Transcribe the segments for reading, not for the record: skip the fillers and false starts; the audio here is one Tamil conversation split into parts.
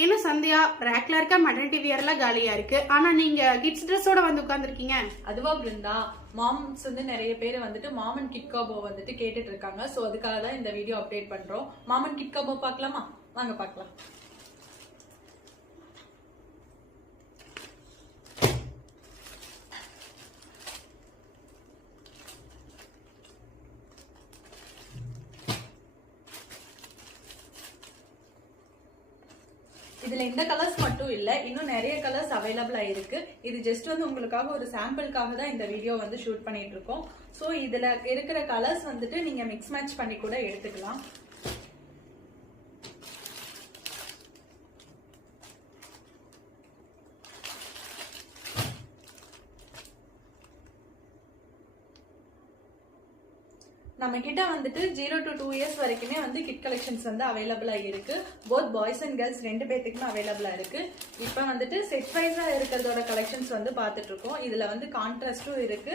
என்ன சந்தியா ரேக்ல இருக்க மெட்டர்னிட்டி வியர் எல்லாம் காலியா இருக்கு. ஆனா நீங்க கிட்ஸ் ட்ரெஸ்ஸோட வந்து உட்கார்ந்துருக்கீங்க. அதுவா பிருந்தா, மாம்ஸ் வந்து நிறைய பேர் வந்துட்டு மாம் அண்ட் கிட் காபோ வந்துட்டு கேட்டுட்டு இருக்காங்க. சோ அதுக்காக தான் இந்த வீடியோ அப்டேட் பண்றோம். மாம் அண்ட் கிட் காபோ பார்க்கலாமா? வாங்க பார்க்கலாம். இதுல இந்த கலர்ஸ் மட்டும் இல்ல, இன்னும் நிறைய கலர்ஸ் அவைலபிளா இருக்கு. இது ஜஸ்ட் வந்து உங்களுக்காக ஒரு சாம்பிளுக்காக தான் இந்த வீடியோ வந்து ஷூட் பண்ணிட்டு இருக்கோம். சோ இதுல இருக்கிற கலர்ஸ் வந்துட்டு நீங்க மிக்ஸ் மேட்ச் பண்ணி கூட எடுத்துக்கலாம். நம்ம கிட்ட வந்துட்டு 0 to 2 years வரைக்குமே வந்து கிட் கலெக்ஷன்ஸ் வந்து அவைலபிளா இருக்கு. போத் பாய்ஸ் அண்ட் கேர்ள்ஸ் ரெண்டு பேத்துக்குமே அவைலபிளா இருக்கு. இப்ப வந்துட்டு செட் வைஸா இருக்கிறதோட கலெக்ஷன்ஸ் வந்து பாத்துட்டு இருக்கோம். இதுல வந்து கான்ட்ராஸ்டும் இருக்கு,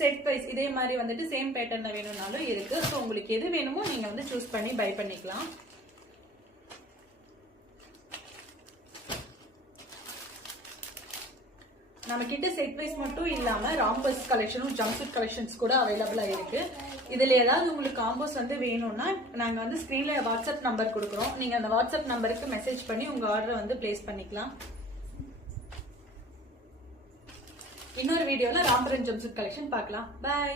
செட் வைஸ் இதே மாதிரி வந்துட்டு சேம் பேட்டர்ன்ல வேணும்னாலும் இருக்கு. ஸோ உங்களுக்கு எது வேணுமோ நீங்க வந்து சூஸ் பண்ணி பை பண்ணிக்கலாம். நம்ம கிட்ட செட் வைஸ் மட்டும் இல்லாம ராம்பர்ஸ் கலெக்ஷனும் ஜம்ப்சூட் கலெக்ஷன்ஸ் கூட அவைலபிளா இருக்கு. இதுல ஏதாவது உங்களுக்கு காம்போஸ் வந்து வேணும்னா நாங்க வந்து ஸ்கிரீன்ல வாட்ஸ்அப் நம்பர் கொடுக்குறோம். நீங்க அந்த வாட்ஸ்அப் நம்பருக்கு மெசேஜ் பண்ணி உங்க ஆர்டரை வந்து பிளேஸ் பண்ணிக்கலாம். இன்னொரு வீடியோல ராம்பர் அண்ட் ஜம்ப்சூட் கலெக்ஷன் பார்க்கலாம். பை.